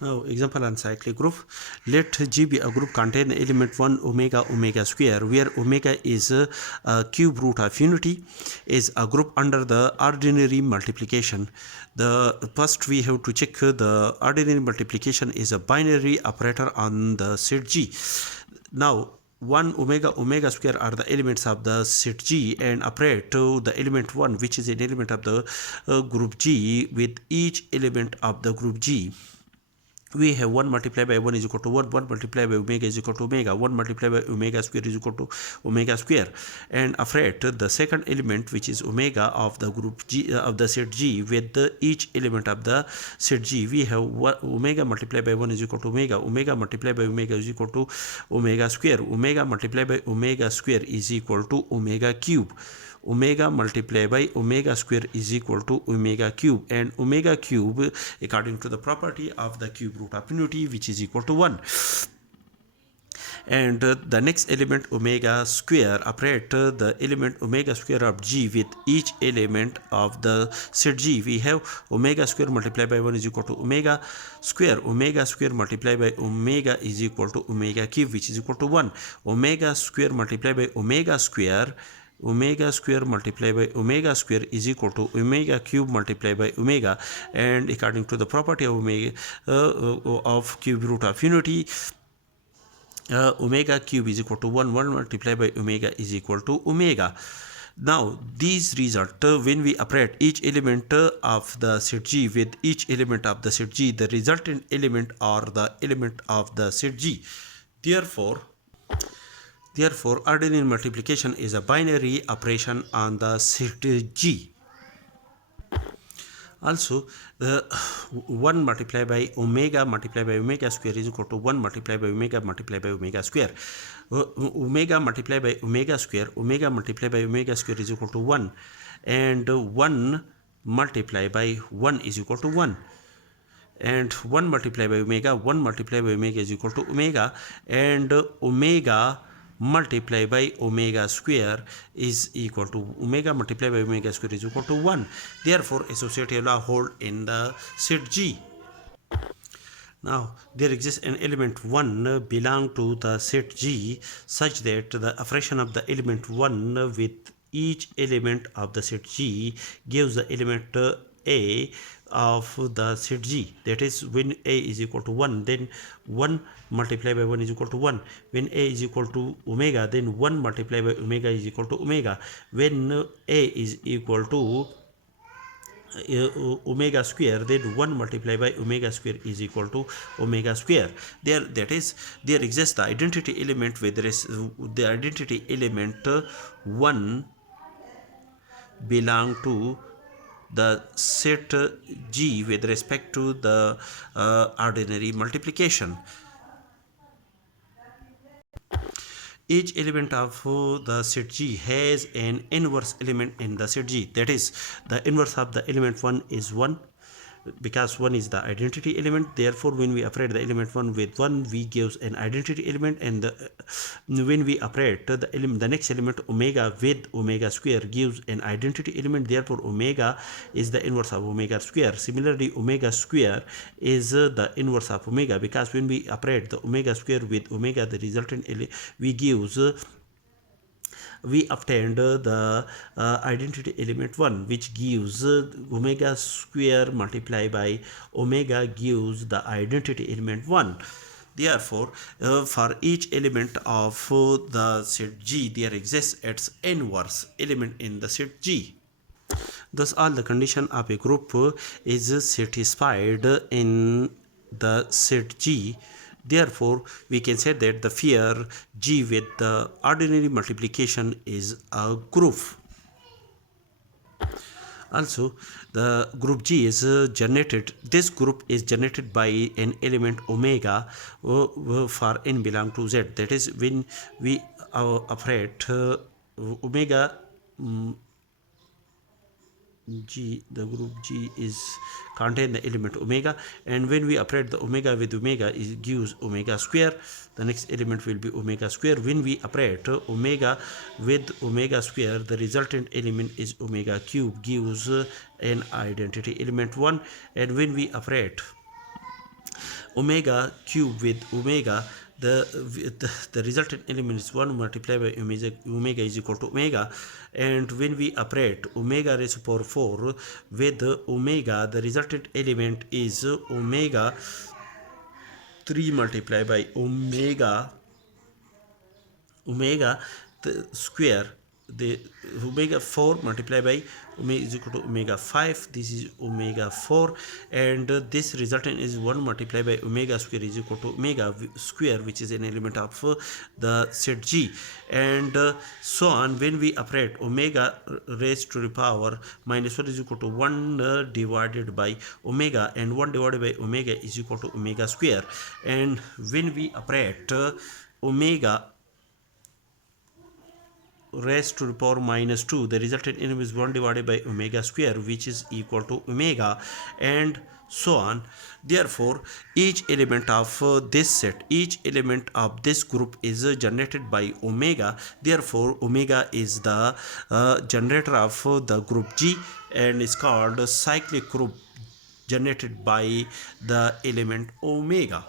Now, example on cyclic group. Let G be a group contain the element 1 omega omega square, where omega is a cube root of unity, is a group under the ordinary multiplication. The first we have to check the ordinary multiplication is a binary operator on the set G. Now, 1 omega omega square are the elements of the set G, and operate to the element 1, which is an element of the group G, with each element of the group G. We have 1 multiplied by 1 is equal to 1, 1 multiplied by omega is equal to omega, 1 multiplied by omega square is equal to omega square. And afraid the second element, which is omega of the group G of the set G, with each element of the set G, we have omega multiplied by 1 is equal to omega, omega multiplied by omega is equal to omega square, omega multiplied by omega square is equal to omega cube. Omega multiplied by omega square is equal to omega cube, and omega cube according to the property of the cube root of unity, which is equal to 1. And the next element omega square, operate the element omega square of G with each element of the set G. We have omega square multiplied by 1 is equal to omega square, omega square multiplied by omega is equal to omega cube, which is equal to 1. Omega square multiplied by omega square multiplied by omega square is equal to omega cube multiplied by omega, and according to the property of omega of cube root of unity, omega cube is equal to 1, 1 multiplied by omega is equal to omega. Now, these result when we operate each element of the set G with each element of the set G, the resultant element are the element of the set G. Therefore, ordinary multiplication is a binary operation on the set G. Also, the 1 multiplied by omega square is equal to 1 multiplied by omega square. Omega multiplied by omega square is equal to 1, and 1 multiplied by 1 is equal to 1. And 1 multiplied by omega is equal to omega, and omega multiplied by omega square is equal to omega multiplied by omega square is equal to 1. Therefore, associative law hold in the set G. Now, there exists an element 1 belong to the set G such that the operation of the element 1 with each element of the set G gives the element A of the set G. That is, when A is equal to 1, then 1 multiplied by 1 is equal to 1. When A is equal to omega, then 1 multiplied by omega is equal to omega. When A is equal to omega square, then 1 multiplied by omega square is equal to omega square. There exists the identity element with the identity element 1 belong to the set G with respect to the ordinary multiplication. Each element of the set G has an inverse element in the set G. That is, the inverse of the element 1 is 1, because 1 is the identity element. Therefore, when we operate the element 1 with 1, we gives an identity element, and when we operate the next element omega with omega square gives an identity element. Therefore, omega is the inverse of omega square. Similarly, omega square is the inverse of omega, because when we operate the omega square with omega, the resultant we obtained the identity element 1, which gives omega square multiplied by omega gives the identity element 1. Therefore, for each element of the set G, there exists its inverse element in the set G. Thus, all the condition of a group is satisfied in the set G. Therefore, we can say that the sphere G with the ordinary multiplication is a group. Also, the group G is generated. This group is generated by an element omega for n belong to Z. That is, when we operate omega G, the group G is contain the element omega, and when we operate the omega with omega, it gives omega square. The next element will be omega square. When we operate omega with omega square, the resultant element is omega cube, gives an identity element 1. And when we operate omega cube with omega, the resultant element is 1 multiplied by omega is equal to omega. And when we operate omega raised to power 4 with omega, the resultant element is omega 3 multiplied by omega the square, the omega 4 multiplied by omega is equal to omega 5. This is omega 4, and this resultant is 1 multiplied by omega square is equal to omega square, which is an element of the set G, and so on. When we operate omega raised to the power minus 1 is equal to 1 divided by omega, and 1 divided by omega is equal to omega square. And when we operate omega raised to the power minus 2, the resultant element is 1 divided by omega square, which is equal to omega, and so on. Therefore, each element of this set, each element of this group is generated by omega. Therefore, omega is the generator of the group G, and is called cyclic group generated by the element omega.